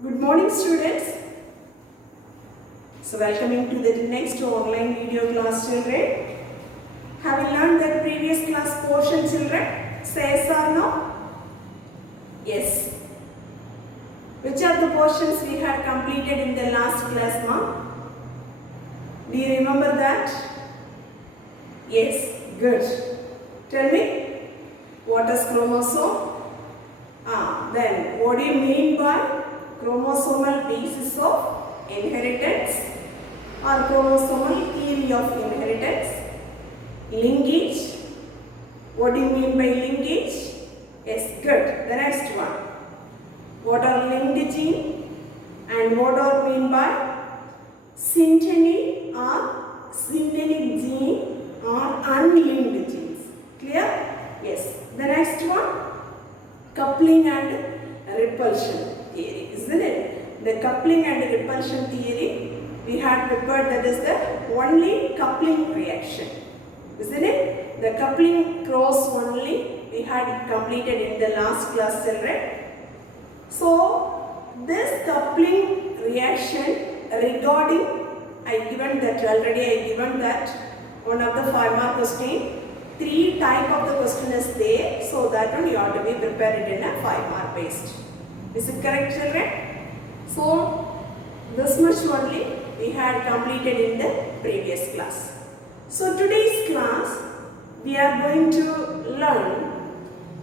Good morning, students. So welcoming to the next online video class, children. Have you learned that previous class portion, children? Say yes or no? Yes. Which are the portions we had completed in the last class, ma'am? Do you remember that? Yes, good. Tell me, what is chromosome? Then what do you mean by chromosomal basis of inheritance or chromosomal theory of inheritance? Linkage. What do you mean by linkage? Yes, good. The next one. What are linked gene and what are mean by synteny or syntenic gene or unlinked genes? Clear? Yes. The next one. Coupling and repulsion theory, isn't it? The coupling and repulsion theory we had prepared, that is the only coupling reaction, isn't it? The coupling cross only we had completed in the last class, children. So this coupling reaction regarding, I given that one of the 5-mark question. 3 type of the question is there, so that one you have to be prepared in a 5-mark based. Is it correct, children? So this much only we had completed in the previous class. So today's class we are going to learn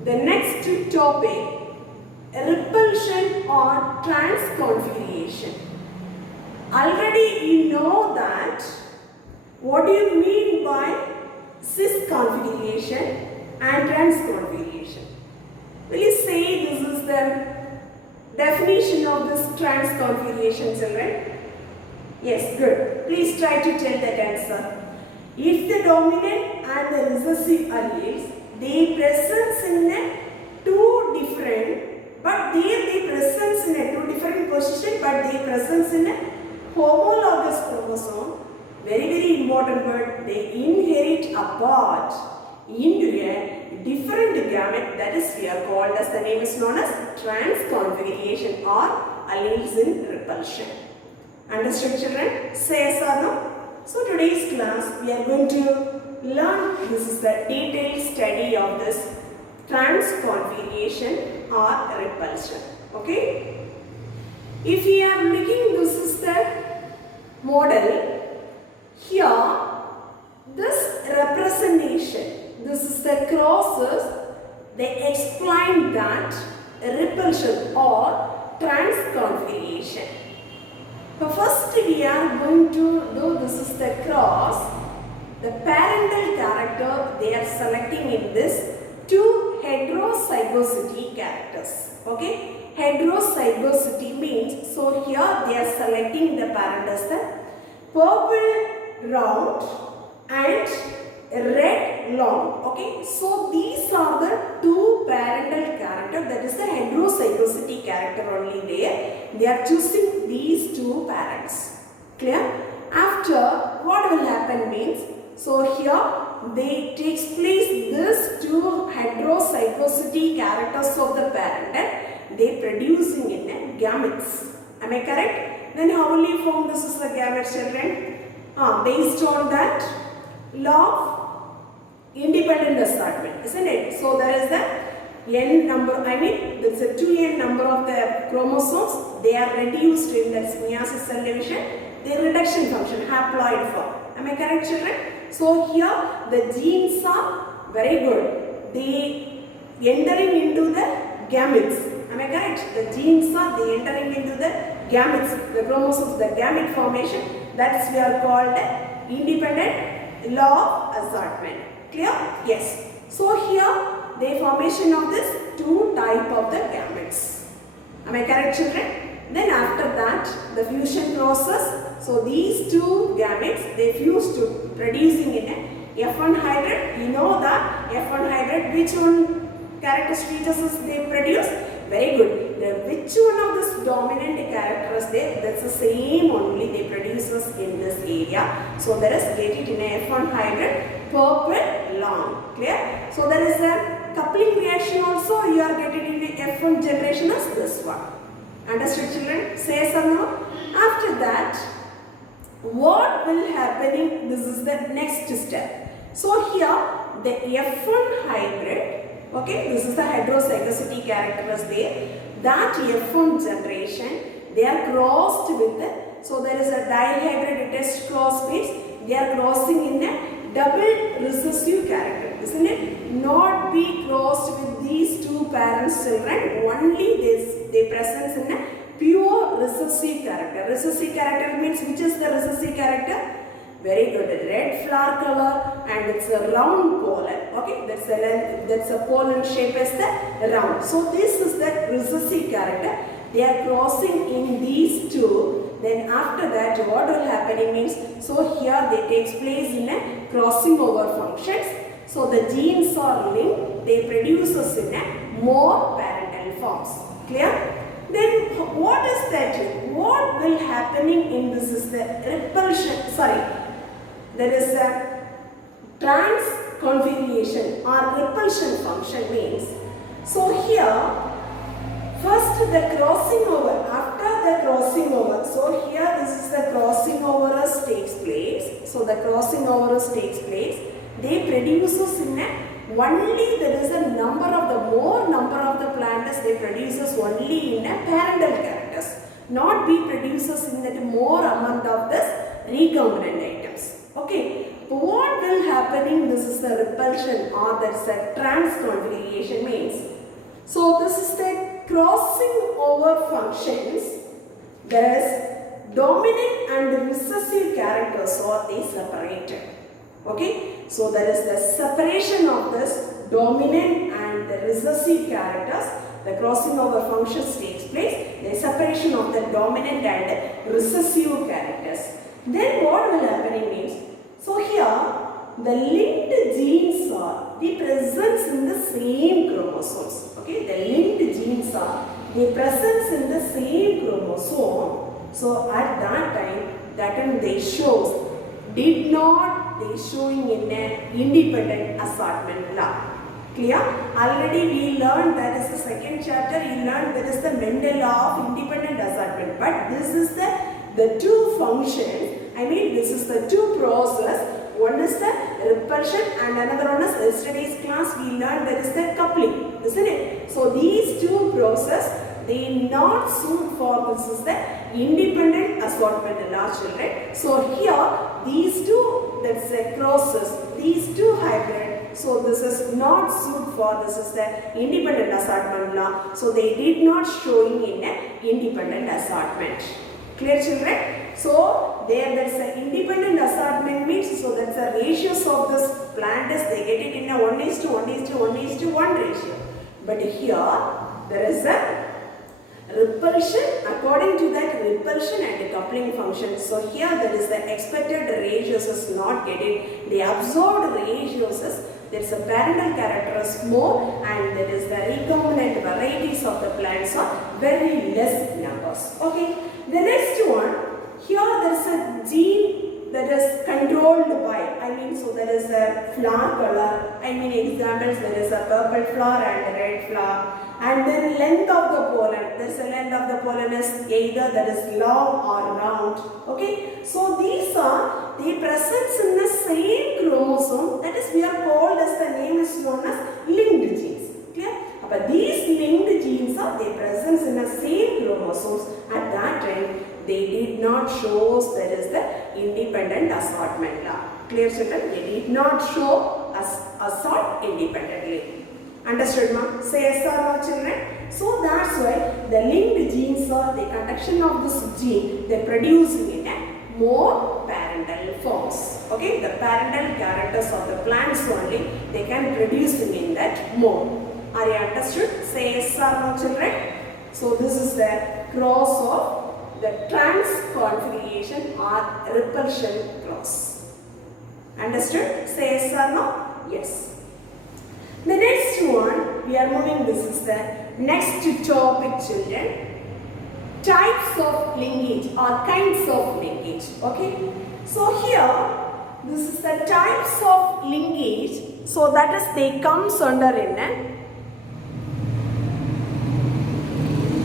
the next topic, repulsion or transconfiguration. Already you know that what do you mean by cis configuration and transconfiguration. Will you say this is the definition of this transconfiguration, children? Yes, good. Please try to tell that answer. If the dominant and the recessive alleles, they presence in a two different position, but they presence in a homologous chromosome. Very important word, they inherit apart into a different gamete, that is we are called as, the name is known as transconfiguration or alleles in repulsion. Understood, children? Say yes or no? So today's class we are going to learn, this is the detailed study of this transconfiguration or repulsion. Okay? If we are making, this is the model. Here, this representation, this is the crosses, they explain that repulsion or transconfiguration. So first we are going to do, this is the cross, the parental character they are selecting in this two heterozygosity characters. Okay, heterozygosity means, so here they are selecting the parent as the purple round and red long. Okay, so these are the two parental character, that is the heterozygosity character only there. They are choosing these two parents. Clear? After, what will happen means, so here they takes place this two heterozygosity characters of the parent and they producing in a gametes. Am I correct? Then how will you form this is the gamete, children? Based on that law of independent assortment, isn't it? So there is the n number, there is a 2n number of the chromosomes, they are reduced in the meiosis cell division, their reduction function, haploid form. Am I correct, children? So here the genes are very good, they entering into the gametes. Am I correct? The genes are they entering into the gametes, the chromosomes, the gamete formation. That's we are called independent law of assortment. Clear? Yes. So here the formation of this two type of the gametes. Am I correct, children? Then after that the fusion process. So these two gametes they fuse to producing in a F1 hybrid. You know that F1 hybrid, which one characteristics they produce? Very good. Which one of this dominant characters there, that's the same only they produce in this area. So there is get it in a F1 hybrid, purple long. Clear? So there is a coupling reaction also, you are getting in the F1 generation as this one. Understood, children? Say yes or no? After that, what will happening? This is the next step. So here the F1 hybrid, okay, this is the heterozygosity character is there. That F1 generation, they are crossed with the, so there is a dihybrid test cross base. They are crossing in a double recessive character, isn't it? Not be crossed with these two parents' children. Only they presence in a pure recessive character. Recessive character means which is the recessive character? Very good. Red flower color and it's a round pollen. Okay, that's a pollen shape as the round. So this is the recessive character. They are crossing in these two. Then after that, what will happen means, so here they takes place in a crossing over functions. So the genes are linked. They produce us in a more parental forms. Clear? Then what is that? What will happening in this is the repulsion. Sorry, there is a transconfiguration or repulsion function means. So here, first the crossing over. After the crossing over, so here this is the crossing over takes place. So the crossing over takes place. They produces in a only there is a number of the more number of the plantas they produces only in a parental characters, not be produces in that more amount of this recombinant items. Okay, what will happening? This is the repulsion or that's a transconfiguration means. So this is the crossing over functions. There is dominant and recessive characters or they separated. Okay. So there is the separation of this dominant and the recessive characters. The crossing over functions takes place. The separation of the dominant and recessive characters. Then what will happen means, so here the linked genes are the presence in the same chromosomes. Okay, the linked genes are the presence in the same chromosome. So at that time, that time they shows did not they showing in an independent assortment law. Clear? Already we learned, that is the second chapter, you learned that is the Mendel law of independent assortment. But this is the two functions, I mean this is the two process. One is the repulsion and another one is yesterday's class we learned that is the coupling, isn't it? So these two process, they not suit for this is the independent assortment in our children. So here these two, that's the crosses, these two hybrid. So this is not suit for this is the independent assortment law. So they did not showing in an independent assortment. Clear, children? So that's the independent assortment means, so that's the ratios of this plantas, they get it in a 1:1:1:1 ratio. But here there is a repulsion, according to that repulsion and coupling function. So here there is the expected ratios is not getting, the observed ratios is there is a parental character is more and there is the recombinant varieties of the plants are very less numbers. Okay, the next one, here there is a gene that is controlled by, I mean so there is a flower color, I mean examples there is a purple flower and a red flower. And then length of the pollen, there is a length of the pollen is either that is long or round. Okay, so these are the presence in the same chromosome, that is we are called as the name is known as linked genes. Clear? But these linked genes are the presence in the same chromosomes. At that time they did not show there is the independent assortment law. Clear, children? They did not show us assort independently. Understood, ma? Say yes or no, children? So that's why the linked genes are the conduction of this gene, they produce in a more parental forms. Okay, the parental characters of the plants only, they can produce in that more. Are you understood? Say yes or no, children? So this is the cross of the transconfiguration or repulsion cross. Understood? Say yes or no? Yes. The next one, we are moving, this is the next topic, children. Types of linkage or kinds of linkage. Okay. So here, this is the types of linkage. So that is, they comes under in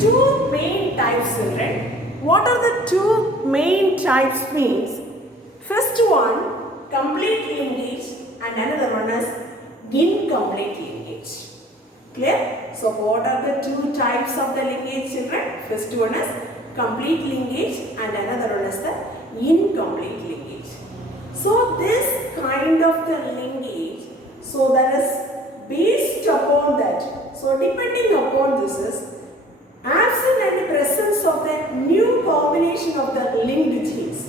two main types what are the two main types means? First one, complete linkage, and another one is incomplete linkage. Clear? So what are the two types of the linkage, children? First one is complete linkage and another one is the incomplete linkage. So this kind of the linkage, so that is based upon that. So depending upon this is absent and presence of the new combination of the linked genes.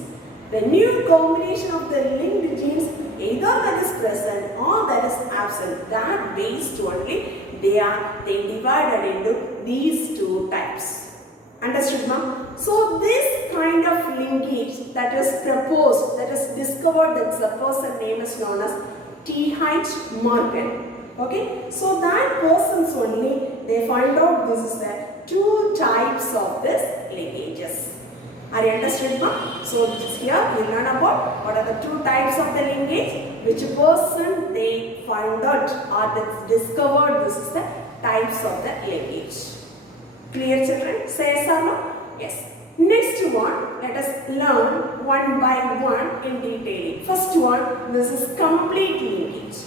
The new combination of the linked genes either that is present or that is absent. That based only they divided into these two types. Understood, ma'am? So this kind of linkage that is proposed, that is discovered, that's the person name is known as T.H. Morgan. Okay, so that person's only they find out this is the two types of this linkages. Are you understood, ma'am? So here we learn about what are the two types of the linkage, which person they find out or they discovered this is the types of the linkage. Clear, children? Say yes or no? Yes. Next one, let us learn one by one in detail. First one, this is complete linkage.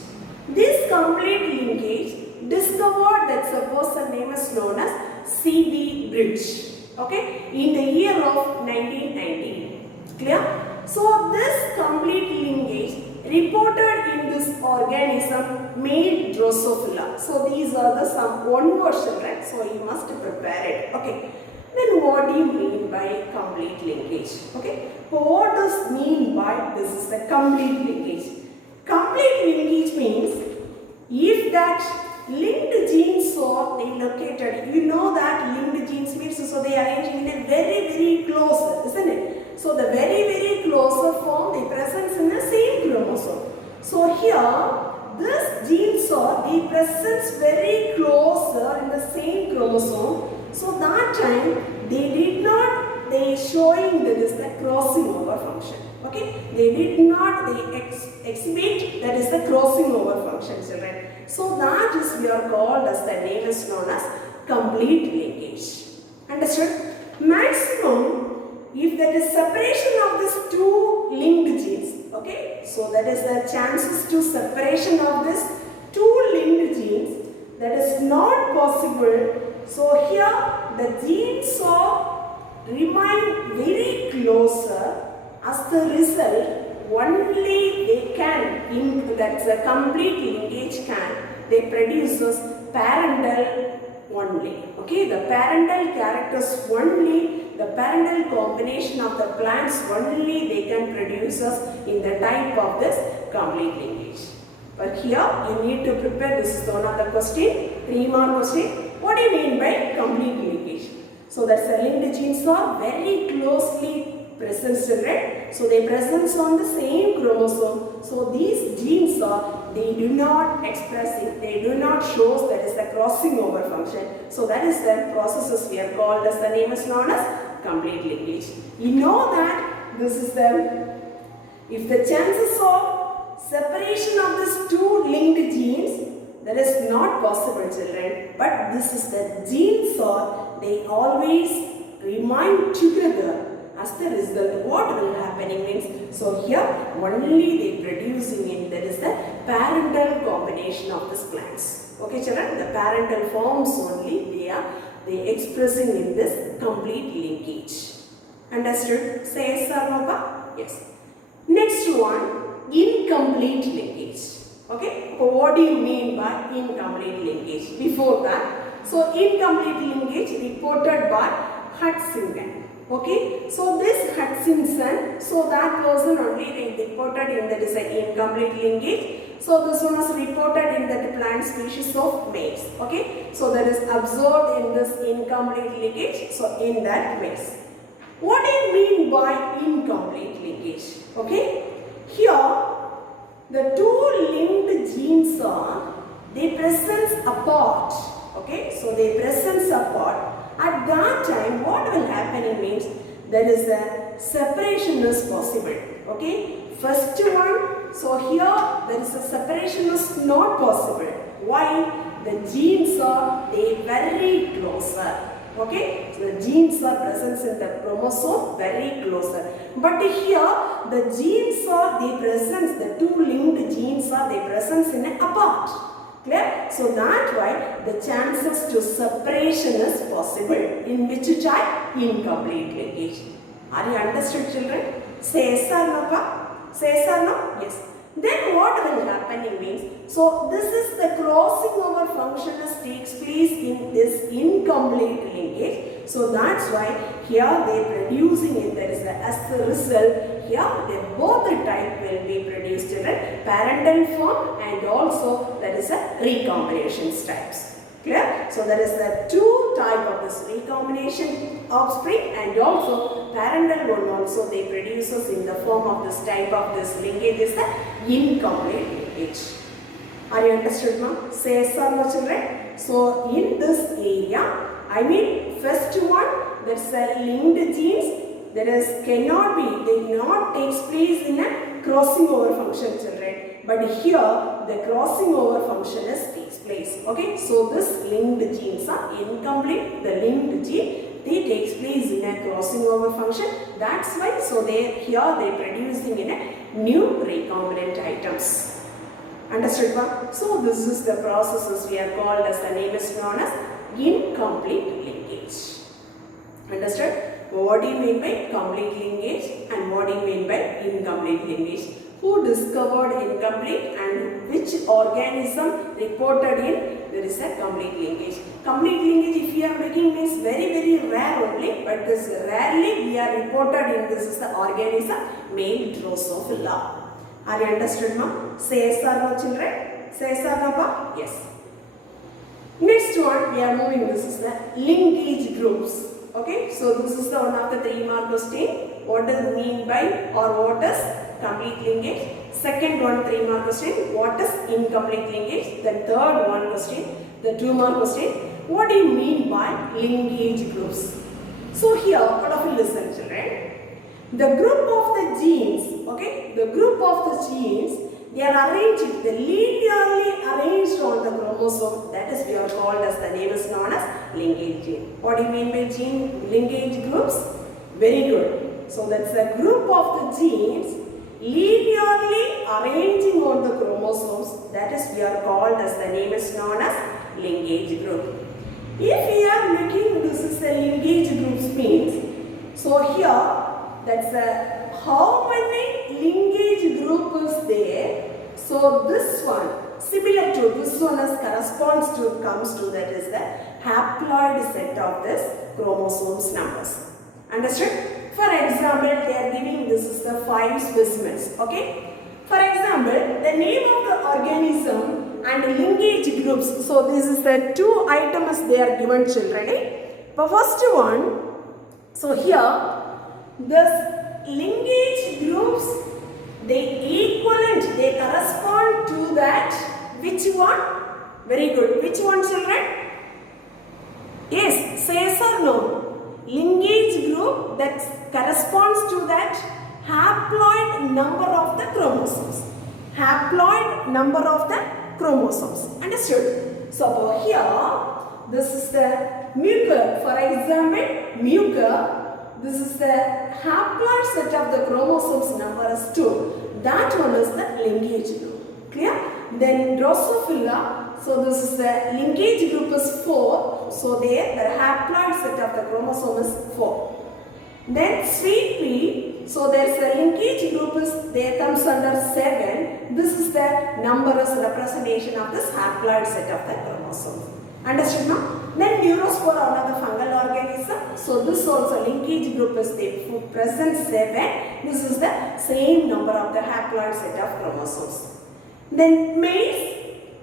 This complete linkage discovered that a person name is known as C.B. Bridge. Okay, in the year of 1919. Clear? So this complete linkage reported in this organism made Drosophila. So these are the some one version, right? So you must prepare it. Okay. Then what do you mean by complete linkage? Okay. So what does mean by this is the complete linkage? Complete linkage means if that linked genes are located, you know that linked genes means so they are arranging in a very close, isn't it? So the very closer form they presence in the same chromosome. So here this genes are the presence very closer in the same chromosome. So that time they showing that is the crossing over function. Okay, they did not exhibit that is the crossing over function, children. So that is we are called as the name is known as complete linkage. Understood? Maximum if there is separation of these two linked genes. Okay, so that is the chances to separation of this two linked genes that is not possible. So here the genes are remain very closer. As the result, only they can, that's a complete linkage they produces parental only. Okay, the parental characters only, the parental combination of the plants only they can produce us in the type of this complete linkage. But here you need to prepare, this is one of the question, 3 mark question. What do you mean by complete linkage? So that's the linked genes are very closely present, right? So they present on the same chromosome. So these genes are, they do not express it, they do not show that is the crossing over function. So that is the processes we are called as the name is known as complete linkage. You know that this is the, if the chances of separation of these two linked genes, that is not possible, children. But this is the genes are, they always remain together. As the result, what will happening means, so here only they producing in that is the parental combination of these plants. Okay, children, the parental forms only they expressing in this complete linkage. Understood? Say yes or no, pa? Yes. Next one, incomplete linkage. Okay, so what do you mean by incomplete linkage? Before that, so incomplete linkage reported by Hutchinson. Okay, so this Hutchinson, so that person only they reported in that is an incomplete linkage. So this one was reported in the plant species of maize. Okay, so that is observed in this incomplete linkage. So in that maize. What do you mean by incomplete linkage? Okay, here the two linked genes are, they present apart. Okay, so they present apart. At that time, what will happen means there is a separation is possible. Okay, first one, so here there is a separation is not possible. Why? The genes are they very closer. Okay, so the genes are present in the chromosome very closer. But here the genes are they present, the two linked genes are they present in a apart. Clear? So that why the chances to separation is possible. In which type? Incomplete linkage. Are you understood, children? Say yes or no, pa? Say yes or no? Yes. Then what will happen means, so this is the crossing over function as takes place in this incomplete linkage. So that's why here they producing it, there is a, as the result here they both the type will be produced in a parental form and also there is a recombination types. Clear? So there is the two type of this recombination offspring and also parental one also they produces in the form of this type of this linkage is the incomplete linkage. Are you understood, ma'am? Say yes or no, children? So in this area, I mean first one, there's a linked genes, there is cannot be, they not takes place in a crossing over function, children. But here the crossing over function is takes place. Okay, so this linked genes are incomplete. The linked gene they takes place in a crossing over function. That's why so they here they producing in a new recombinant items. Understood, ma'am? So this is the processes we are called as the name is known as incomplete linkage. Understood? What do you mean by complete linkage and what do you mean by incomplete linkage? Who discovered incomplete and which organism reported in there is a complete linkage. Complete linkage if you are making means very rare only, but this rarely we are reported in this is the organism male Drosophila. Are you understood, ma'am? Say yes or no, children? Say yes or no, pa? Yes. Next one we are moving, this is the linkage groups. Okay, so this is the one of the 3 mark question. What does it mean by or what is complete linkage? Second one 3 mark question. What is incomplete linkage? The third one question, the 2 mark question. What do you mean by linkage groups? So here, what of you listen, children? The group of the genes, okay, the group of the genes, they are arranged, they linearly arranged on the chromosome. That is we are called as the name is known as linkage gene. What do you mean by gene linkage groups? Very good. So that's a group of the genes linearly arranging on the chromosomes. That is we are called as the name is known as linkage group. If we are looking, this is the linkage groups means. So here that's how many linkage group is there. So this one similar to this one as corresponds to comes to that is the haploid set of this chromosomes numbers. Understood? For example, they are giving this is the 5 specimens. Okay. For example, the name of the organism and linkage groups. So this is the 2 items they are given, children. The first one. So here this linkage groups they equivalent, they correspond to that which one? Very good. Which one, children? Yes, say yes or no. Linkage group that corresponds to that haploid number of the chromosomes. Haploid number of the chromosomes. Understood? So here this is the mucor. For example, mucor. This is the haploid set of the chromosomes number is 2. That one is the linkage group. Clear? Then Drosophila. So this is the linkage group is 4. So there the haploid set of the chromosome is 4. Then sweet pea. So there is a linkage group is there comes under 7. This is the numberless representation of this haploid set of the chromosomes. Understood now? Then Neurospora, another fungal organism. So this also linkage group is there present 7. This is the same number of the haploid set of chromosomes. Then maize.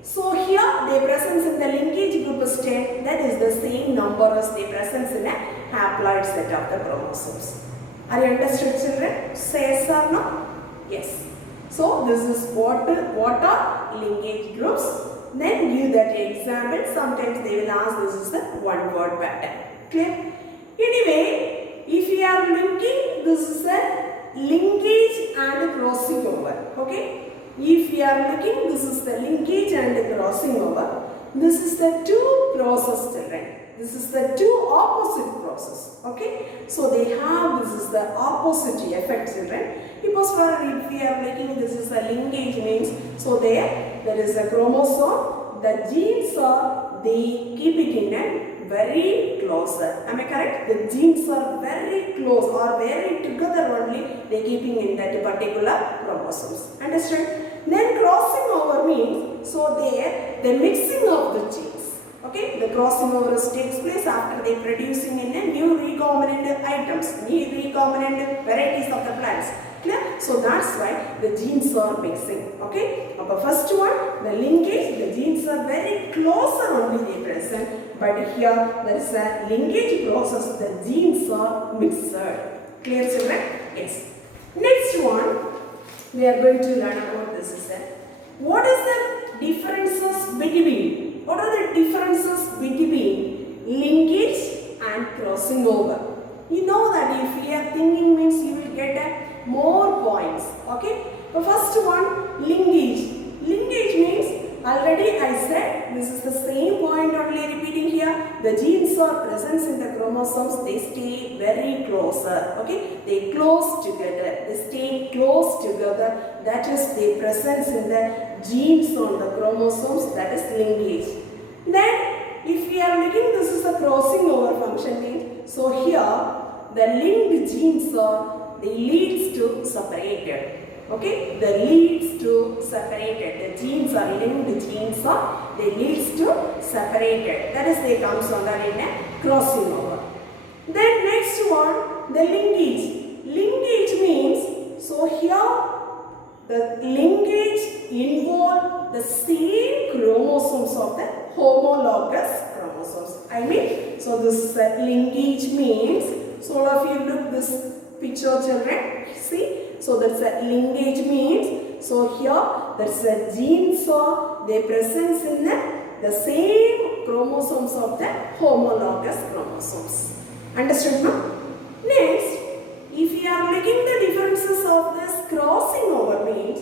So here they presence in the linkage group is 10. That is the same number as they presence in a haploid set of the chromosomes. Are you understood, children? Say yes or no? Yes. So this is what are linkage groups. Then give that example. Sometimes they will ask this is the one word pattern. Clear? Anyway, if you are linking, this is a linkage and crossing over. Okay? If you are looking, this is the linkage and crossing over. This is the 2 process, children. This is the two opposite process. Okay, so they have, this is the opposite effect, children. If we are making this is a linkage means, so there is a chromosome, the genes are, they keep it in a very closer. Am I correct? The genes are very close or very together only, they keeping in that particular chromosomes. Understand? Then crossing over means, so there the mixing of the genes. Okay, the crossing over takes place after they producing in a new recombinant items, new recombinant varieties of the plants. Clear? So that's why the genes are mixing. Okay, but first one, the linkage, the genes are very closer only they present, but here there is a linkage process, the genes are mixed. Clear, children? Yes. Next one, we are going to learn about this is that what is the differences between, what are the differences between linkage and crossing over? You know that if we are thinking means you will get more points. Okay, the first one, linkage. Linkage means, already I said, this is the same point only repeating here. The genes are present in the chromosomes, they stay very closer. Okay, they close together, they stay close together. That is the presence in the genes on the chromosomes, that is linkage. Then if we are making this is a crossing over function means, so here the linked genes are, they leads to separated. Okay, the leads to separated. The genes are linked genes are, they leads to separated. That is they comes under in a crossing over. Then next one, the linkage. Linkage means, so here the linkage involve the same chromosomes of the homologous chromosomes. I mean, so this linkage means, so all of you look this picture, children. See, so that's a linkage means, so here that's a genes are, they present in the same chromosomes of the homologous chromosomes. Understood, no? Next, if we are making the differences of this crossing over means,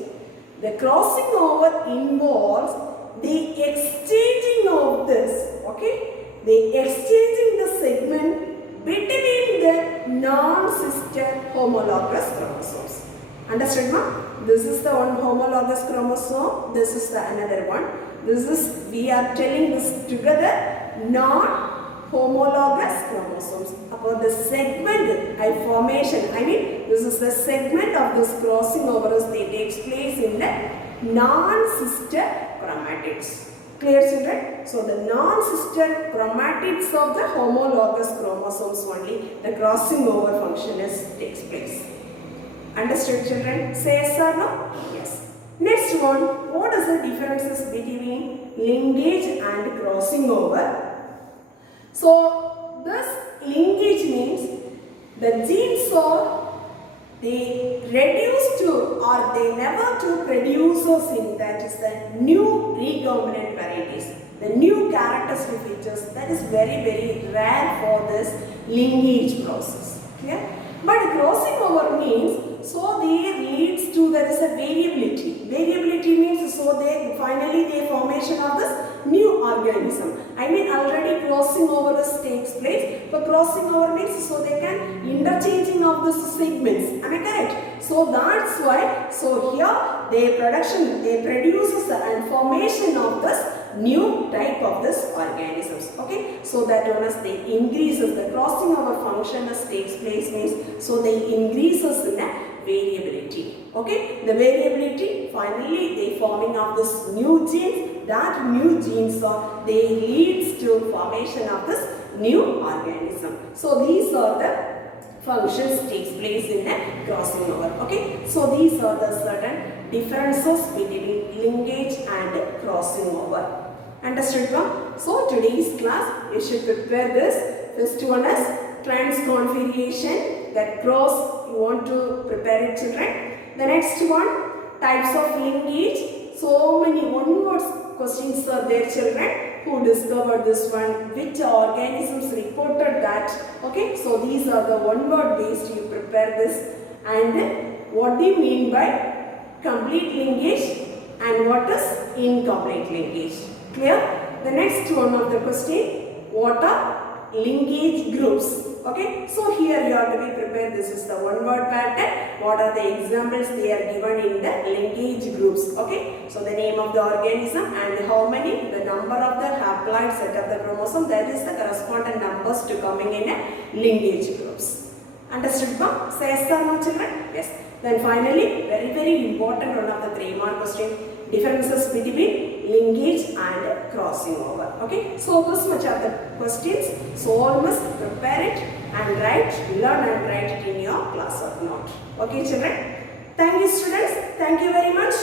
the crossing over involves the exchanging of this, okay, the exchanging the segment between the non-sister homologous chromosomes. Understood, ma? This is the one homologous chromosome, this is the another one. This is, we are telling this together, non-homologous chromosomes. About the segment formation, I mean, this is the segment of this crossing over as they takes place in the non-sister chromatids. Clear, children? So the non-sister chromatids of the homologous chromosomes only, the crossing over function takes place. Understood, children? Say yes or no? Yes. Next one, what is the differences between linkage and crossing over? So this linkage means the genes are, they reduce to or they never to producers in, that is the new recombinant varieties, the new characteristic features, that is very rare for this linkage process. Clear? But crossing over means, so there leads to, there is a variability. Variability means, so they finally the formation of this new organism. I mean, already crossing over this takes place, but crossing over means, so they can interchanging of the segments. Am I correct? So that's why, so here they produces and formation of this new type of this organisms. Okay, so that one as they increases, the crossing over function as takes place means, so they increases in the variability. Okay, the variability, finally they forming of this new genes, that new genes are, they leads to formation of this new organism. So these are the functions takes place in a crossing over. Okay, so these are the certain differences between linkage and crossing over. Understood, ma'am? So today's class, you should prepare this. First one is transconfiguration, that cross, you want to prepare it, children. The next one, types of linkage. So many one-word questions are there, children. Who discovered this one? Which organisms reported that? Okay, so these are the one-word based. You prepare this. And what do you mean by complete linkage and what is incomplete linkage? Clear? The next one of the question, what are linkage groups. Okay, so here you have to be prepared. This is the one word pattern. What are the examples they are given in the linkage groups? Okay, so the name of the organism and how many, the number of the haploid set of the chromosome, that is the corresponding numbers to coming in a linkage groups. Understood, ma'am? Say yes or no, children? Yes. Then finally, very important one of the 3-mark question, differences between linkage and crossing over. Okay, so this much are the questions. So all must prepare it and learn and write it in your class note. Okay, children. Thank you, students. Thank you very much.